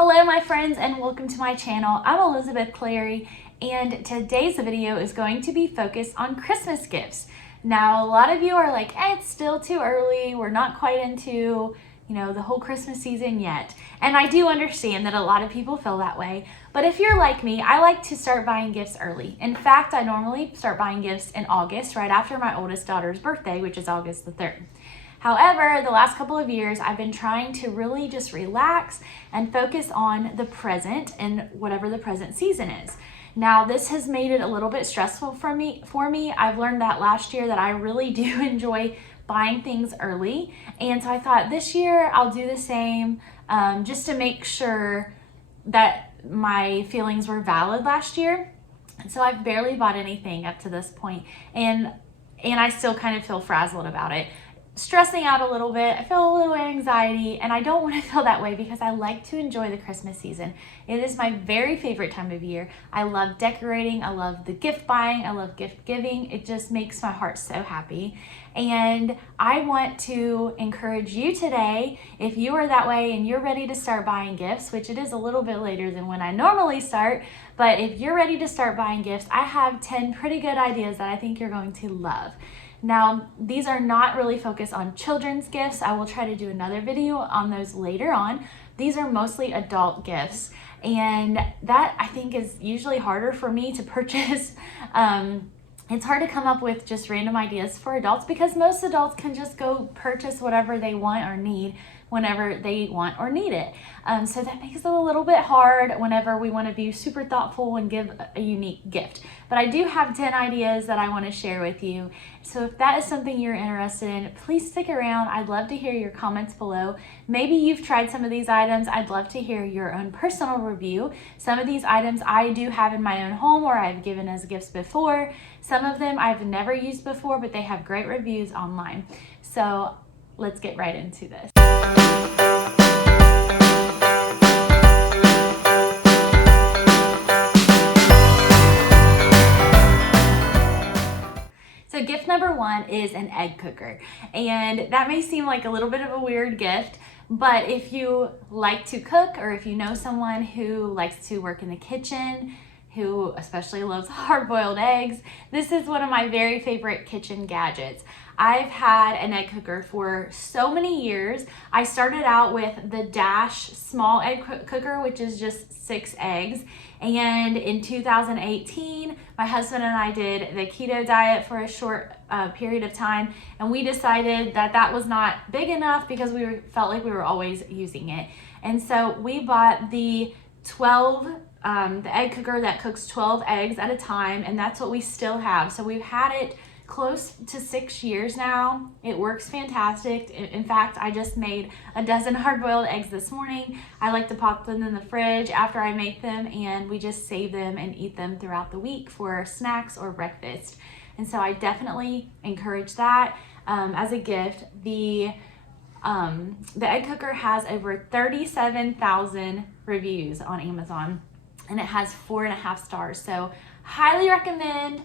Hello my friends and welcome to my channel. I'm Elizabeth Clary and today's video is going to be focused on Christmas gifts. Now a lot of you are like, it's still too early, we're not quite into the whole Christmas season yet. And I do understand that a lot of people feel that way, but if you're like me, I like to start buying gifts early. In fact, I normally start buying gifts in August, right after my oldest daughter's birthday, which is August the 3rd. However, the last couple of years, I've been trying to really just relax and focus on the present and whatever the present season is. Now, this has made it a little bit stressful for me. I've learned that last year that I really do enjoy buying things early. And so I thought this year I'll do the same just to make sure that my feelings were valid last year. And so I've barely bought anything up to this point, and I still kind of feel frazzled about it. Stressing out a little bit, I feel a little anxiety, and I don't want to feel that way because I like to enjoy the Christmas season. It is my very favorite time of year. I love decorating, I love the gift buying, I love gift giving. It just makes my heart so happy. And I want to encourage you today, if you are that way and you're ready to start buying gifts, which it is a little bit later than when I normally start, but if you're ready to start buying gifts, I have 10 pretty good ideas that I think you're going to love. Now, these are not really focused on children's gifts. I will try to do another video on those later on. These are mostly adult gifts, and that I think is usually harder for me to purchase. It's hard to come up with just random ideas for adults because most adults can just go purchase whatever they want or need whenever they want or need it. So that makes it a little bit hard whenever we want to be super thoughtful and give a unique gift. But I do have 10 ideas that I want to share with you. So if that is something you're interested in, please stick around. I'd love to hear your comments below. Maybe you've tried some of these items. I'd love to hear your own personal review. Some of these items I do have in my own home or I've given as gifts before. Some of them I've never used before, but they have great reviews online. So let's get right into this. So gift number one is an egg cooker. And that may seem like a little bit of a weird gift, but if you like to cook or if you know someone who likes to work in the kitchen, who especially loves hard-boiled eggs, this is one of my very favorite kitchen gadgets. I've had an egg cooker for so many years. I started out with the Dash small egg cooker, which is just 6 eggs. And in 2018, my husband and I did the keto diet for a short period of time. And we decided that that was not big enough because we felt like we were always using it. And so we bought the the egg cooker that cooks 12 eggs at a time. And that's what we still have. So we've had it close to 6 years now. It works fantastic. In fact, I just made a dozen hard-boiled eggs this morning. I like to pop them in the fridge after I make them, and we just save them and eat them throughout the week for snacks or breakfast. And so I definitely encourage that as a gift. The egg cooker has over 37,000 reviews on Amazon, and it has 4.5 stars. So highly recommend.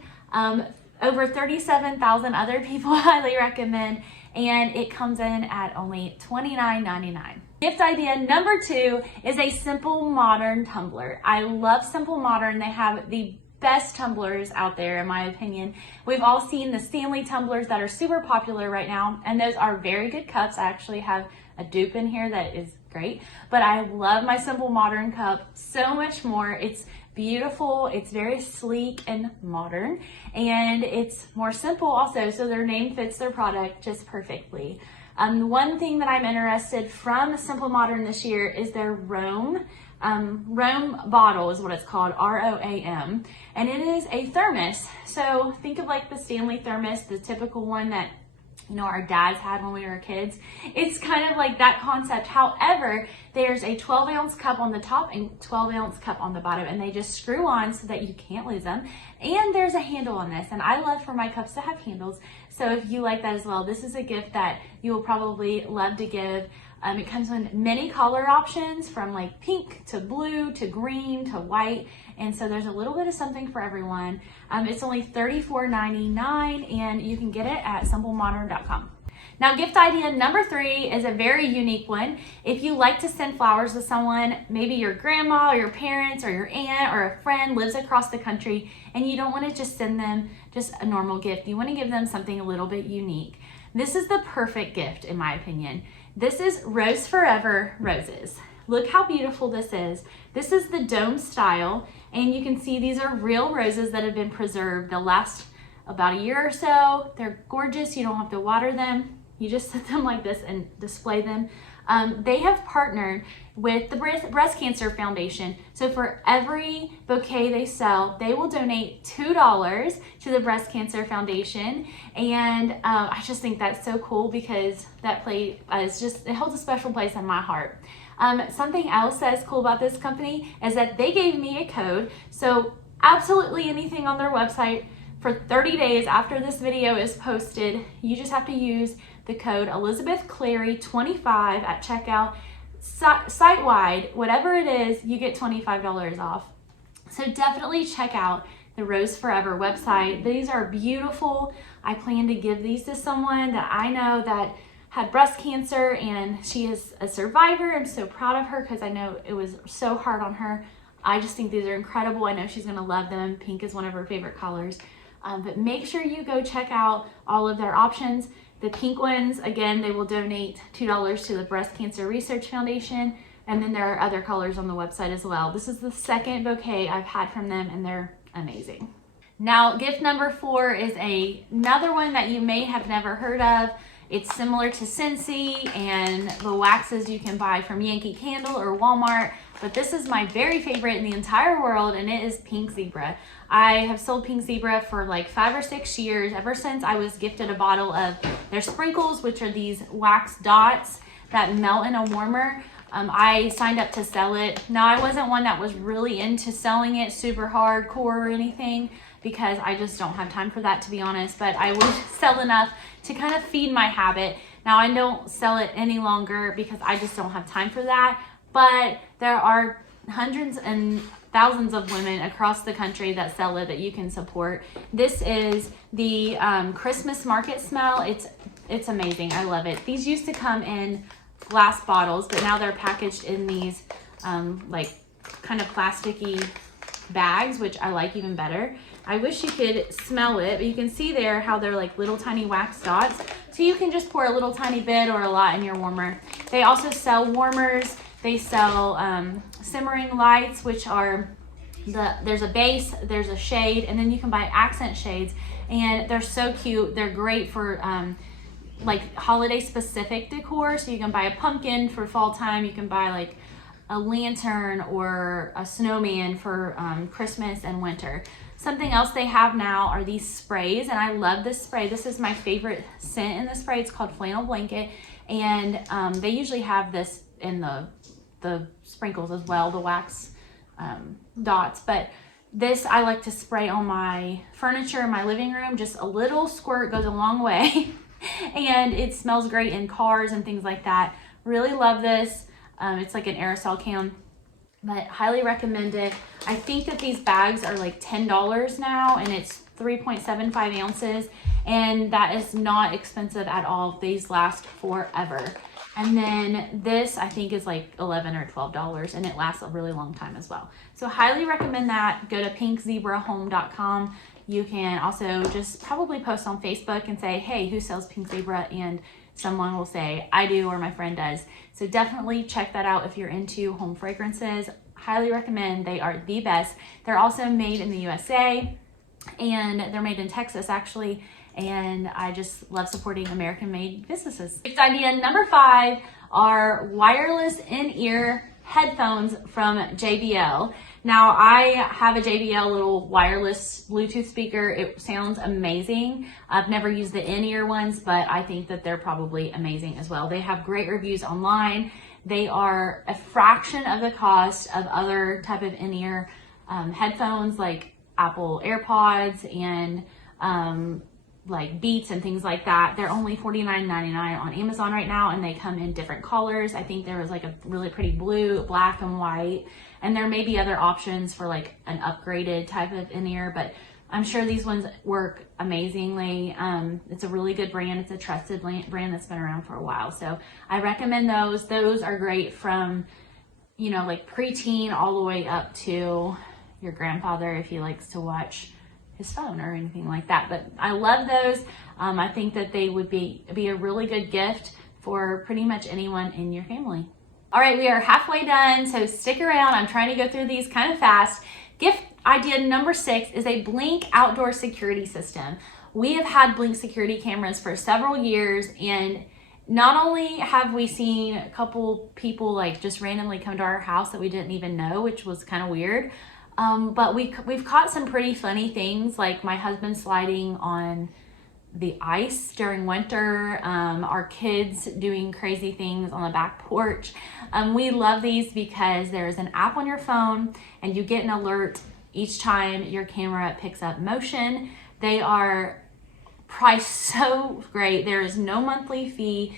Over 37,000 other people highly recommend, and it comes in at only $29.99. Gift idea number 2 is a Simple Modern tumbler. I love Simple Modern. They have the best tumblers out there, in my opinion. We've all seen the Stanley tumblers that are super popular right now, and those are very good cups. I actually have a dupe in here that is great, but I love my Simple Modern cup so much more. It's beautiful, it's very sleek and modern, and it's more simple also, so their name fits their product just perfectly. One thing that I'm interested from Simple Modern this year is their Roam bottle is what it's called, R-O-A-M, and it is a thermos. So think of like the Stanley thermos, the typical one that our dads had when we were kids. It's kind of like that concept. However, there's a 12-ounce cup on the top and 12-ounce cup on the bottom, and they just screw on so that you can't lose them. And there's a handle on this, and I love for my cups to have handles. So if you like that as well, this is a gift that you will probably love to give. It comes with many color options from like pink to blue to green to white. And so there's a little bit of something for everyone. It's only $34.99 and you can get it at simplemodern.com. Now, gift idea number 3 is a very unique one. If you like to send flowers to someone, maybe your grandma or your parents or your aunt or a friend lives across the country, and you don't want to just send them just a normal gift. You want to give them something a little bit unique. This is the perfect gift, in my opinion. This is Rose Forever roses. Look how beautiful this is. This is the dome style, and you can see these are real roses that have been preserved. They'll last about a year or so. They're gorgeous. You don't have to water them. You just set them like this and display them. They have partnered with the Breast Cancer Foundation. So for every bouquet they sell, they will donate $2 to the Breast Cancer Foundation. And I just think that's so cool because that plate is just, it holds a special place in my heart. Something else that is cool about this company is that they gave me a code. So absolutely anything on their website for 30 days after this video is posted, you just have to use the code ElizabethClary25 at checkout. Site-wide, whatever it is, you get $25 off. So definitely check out the Rose Forever website. These are beautiful. I plan to give these to someone that I know that had breast cancer, and she is a survivor. I'm so proud of her because I know it was so hard on her. I just think these are incredible. I know she's gonna love them. Pink is one of her favorite colors. But make sure you go check out all of their options. The pink ones, again, they will donate $2 to the Breast Cancer Research Foundation. And then there are other colors on the website as well. This is the second bouquet I've had from them, and they're amazing. Now, gift number 4 is another one that you may have never heard of. It's similar to Scentsy and the waxes you can buy from Yankee Candle or Walmart, but this is my very favorite in the entire world, and it is Pink Zebra. I have sold Pink Zebra for like 5 or 6 years, ever since I was gifted a bottle of their sprinkles, which are these wax dots that melt in a warmer. I signed up to sell it. Now, I wasn't one that was really into selling it super hardcore or anything, because I just don't have time for that, to be honest, but I would sell enough to kind of feed my habit. Now, I don't sell it any longer because I just don't have time for that, but there are hundreds and thousands of women across the country that sell it that you can support. This is the Christmas market smell. It's amazing. I love it. These used to come in glass bottles, but now they're packaged in these like kind of plasticky bags, which I like even better. I wish you could smell it, but you can see there how they're like little tiny wax dots. So you can just pour a little tiny bit or a lot in your warmer. They also sell warmers. They sell simmering lights, which are there's a base, there's a shade, and then you can buy accent shades, and they're so cute. They're great for like holiday specific decor. So you can buy a pumpkin for fall time. You can buy like a lantern or a snowman for Christmas and winter. Something else they have now are these sprays, and I love this spray. This is my favorite scent in the spray. It's called Flannel Blanket, and they usually have this in the sprinkles as well, the wax dots. But this I like to spray on my furniture in my living room. Just a little squirt goes a long way, and it smells great in cars and things like that. Really love this. It's like an aerosol can, but highly recommend it. I think that these bags are like $10 now, and it's 3.75 ounces, and that is not expensive at all. These last forever. And then this I think is like $11 or $12, and it lasts a really long time as well. So highly recommend that. Go to pinkzebrahome.com. You can also just probably post on Facebook and say, hey, who sells Pink Zebra? And someone will say, I do, or my friend does. So definitely check that out if you're into home fragrances. Highly recommend. They are the best. They're also made in the USA, and they're made in Texas actually. And I just love supporting American-made businesses. Gift idea number 5 are wireless in-ear headphones from JBL. Now, I have a JBL little wireless Bluetooth speaker. It sounds amazing. I've never used the in-ear ones, but I think that they're probably amazing as well. They have great reviews online. They are a fraction of the cost of other type of in-ear headphones like Apple AirPods and like Beats and things like that. They're only $49.99 on Amazon right now, and they come in different colors. I think there was like a really pretty blue, black, and white, and there may be other options for like an upgraded type of in-ear, but I'm sure these ones work amazingly. It's a really good brand. It's a trusted brand that's been around for a while. So I recommend those. Those are great from, you know, like preteen all the way up to your grandfather if he likes to watch his phone or anything like that. But I love those. I think that they would be a really good gift for pretty much anyone in your family. All right, we are halfway done, so stick around. I'm trying to go through these kind of fast. Gift idea number 6 is a Blink outdoor security system. We have had Blink security cameras for several years, and not only have we seen a couple people like just randomly come to our house that we didn't even know, which was kind of weird, but we've caught some pretty funny things, like my husband sliding on the ice during winter, our kids doing crazy things on the back porch. We love these because there's an app on your phone and you get an alert each time your camera picks up motion. They are priced so great. There is no monthly fee.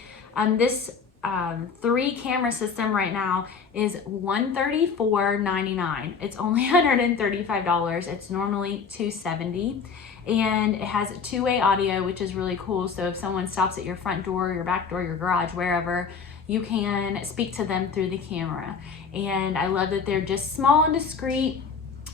This 3-camera system right now is $134.99. It's only $135. It's normally $270, and it has 2-way audio, which is really cool. So if someone stops at your front door, your back door, your garage, wherever, you can speak to them through the camera. And I love that they're just small and discreet.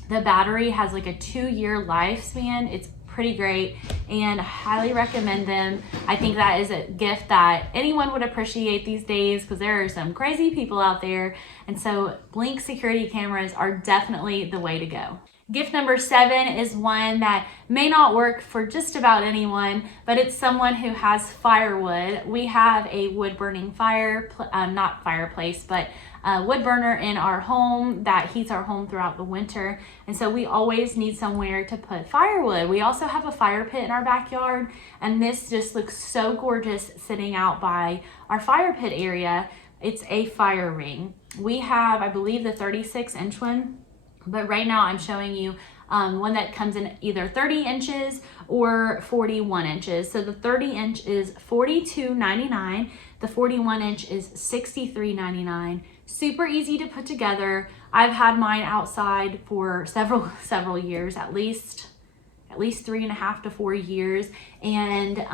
The battery has like a 2-year lifespan. It's pretty great, and I highly recommend them. I think that is a gift that anyone would appreciate these days because there are some crazy people out there, and so Blink security cameras are definitely the way to go. Gift number 7 is one that may not work for just about anyone, but it's someone who has firewood. We have a wood burning not fireplace, but wood burner in our home that heats our home throughout the winter. And so we always need somewhere to put firewood. We also have a fire pit in our backyard, and this just looks so gorgeous sitting out by our fire pit area. It's a fire ring. We have, I believe, the 36-inch one. But right now I'm showing you one that comes in either 30 inches or 41 inches. So the 30-inch is $42.99. The 41-inch is $63.99. Super easy to put together. I've had mine outside for several years, at least 3.5 to 4 years, and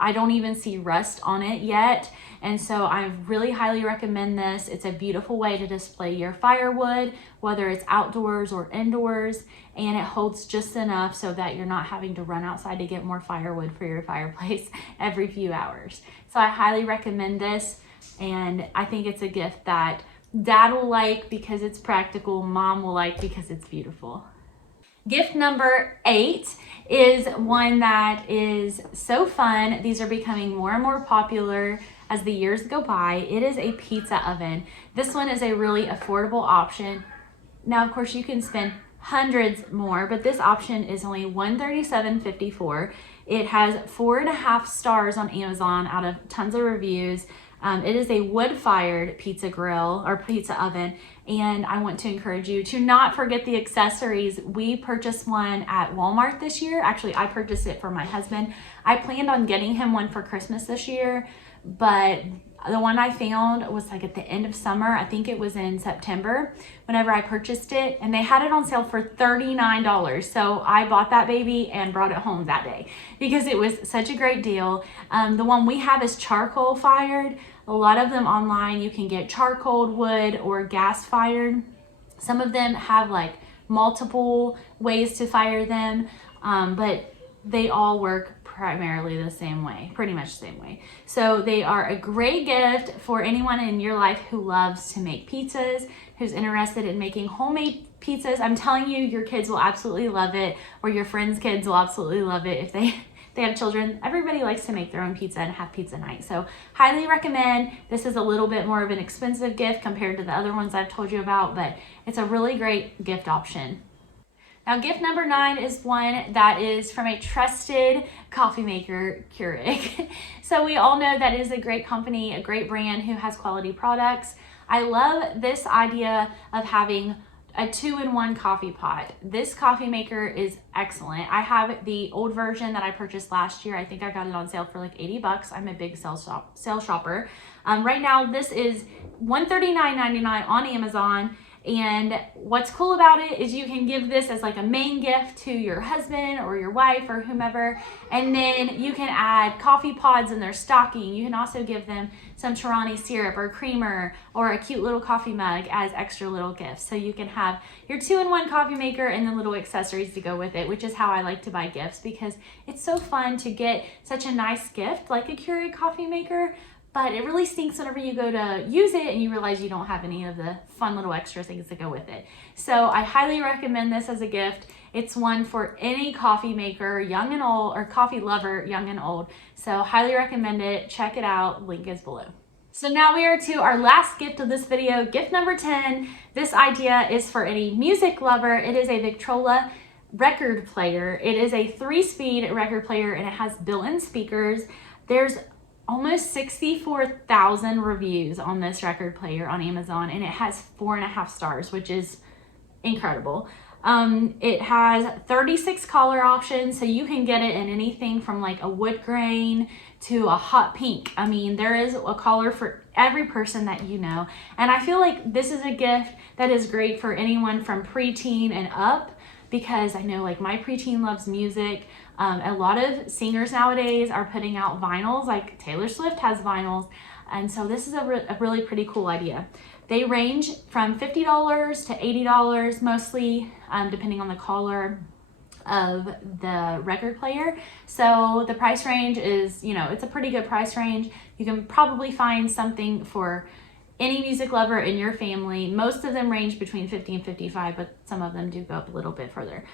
I don't even see rust on it yet. And so I really highly recommend this. It's a beautiful way to display your firewood, whether it's outdoors or indoors, and it holds just enough so that you're not having to run outside to get more firewood for your fireplace every few hours. So I highly recommend this, and I think it's a gift that Dad will like because it's practical, Mom will like because it's beautiful. Gift number 8 is one that is so fun. These are becoming more and more popular as the years go by. It is a pizza oven. This one is a really affordable option. Now, of course, you can spend hundreds more, but this option is only $137.54. It has 4.5 stars on Amazon out of tons of reviews. It is a wood-fired pizza grill or pizza oven, and I want to encourage you to not forget the accessories. We purchased one at Walmart this year. Actually, I purchased it for my husband. I planned on getting him one for Christmas this year, but the one I found was like at the end of summer. I think it was in September whenever I purchased it, and they had it on sale for $39. So I bought that baby and brought it home that day because it was such a great deal. The one we have is charcoal fired. A lot of them online, you can get charcoal wood or gas fired. Some of them have like multiple ways to fire them, but they all work primarily the same way, pretty much the same way. So they are a great gift for anyone in your life who loves to make pizzas, who's interested in making homemade pizzas. I'm telling you, your kids will absolutely love it, or your friends' kids will absolutely love it if they have children. Everybody likes to make their own pizza and have pizza night. So highly recommend. This is a little bit more of an expensive gift compared to the other ones I've told you about, but it's a really great gift option. Now, gift number 9 is one that is from a trusted coffee maker, Keurig. So we all know that is a great company, a great brand who has quality products. I love this idea of having a 2-in-1 coffee pot. This coffee maker is excellent. I have the old version that I purchased last year. I think I got it on sale for like $80. I'm a big sale shopper. Right now, this is $139.99 on Amazon, And what's cool about it is you can give this as like a main gift to your husband or your wife or whomever, and then you can add coffee pods in their stocking. You can also give them some Torani syrup or creamer or a cute little coffee mug as extra little gifts. So you can have your 2-in-1 coffee maker and the little accessories to go with it, which is how I like to buy gifts, because it's so fun to get such a nice gift like a Keurig coffee maker, but it really stinks whenever you go to use it and you realize you don't have any of the fun little extra things that go with it. So I highly recommend this as a gift. It's one for any coffee maker, young and old, or coffee lover, young and old. So highly recommend it. Check it out. Link is below. So now we are to our last gift of this video, gift number 10. This idea is for any music lover. It is a Victrola record player. It is a 3-speed record player and it has built-in speakers. There's almost 64,000 reviews on this record player on Amazon, and it has 4.5 stars, which is incredible. It has 36 color options, so you can get it in anything from like a wood grain to a hot pink. I mean, there is a color for every person that you know, and I feel like this is a gift that is great for anyone from preteen and up, because I know like my preteen loves music. A lot of singers nowadays are putting out vinyls, like Taylor Swift has vinyls, and so this is a really pretty cool idea. They range from $50 to $80 mostly, depending on the color of the record player. So the price range is, you know, it's a pretty good price range. You can probably find something for any music lover in your family. Most of them range between $50 and $55, but some of them do go up a little bit further.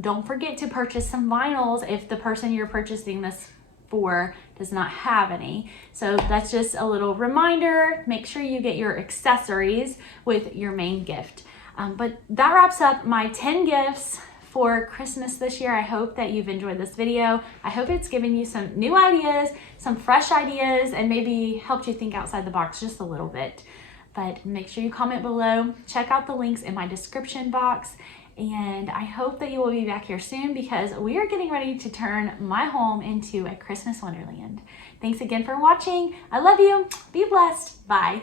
Don't forget to purchase some vinyls if the person you're purchasing this for does not have any. So that's just a little reminder. Make sure you get your accessories with your main gift. But that wraps up my 10 gifts for Christmas this year. I hope that you've enjoyed this video. I hope it's given you some new ideas, some fresh ideas, and maybe helped you think outside the box just a little bit. But make sure you comment below. Check out the links in my description box. And I hope that you will be back here soon, because we are getting ready to turn my home into a Christmas wonderland. Thanks again for watching. I love you. Be blessed. Bye.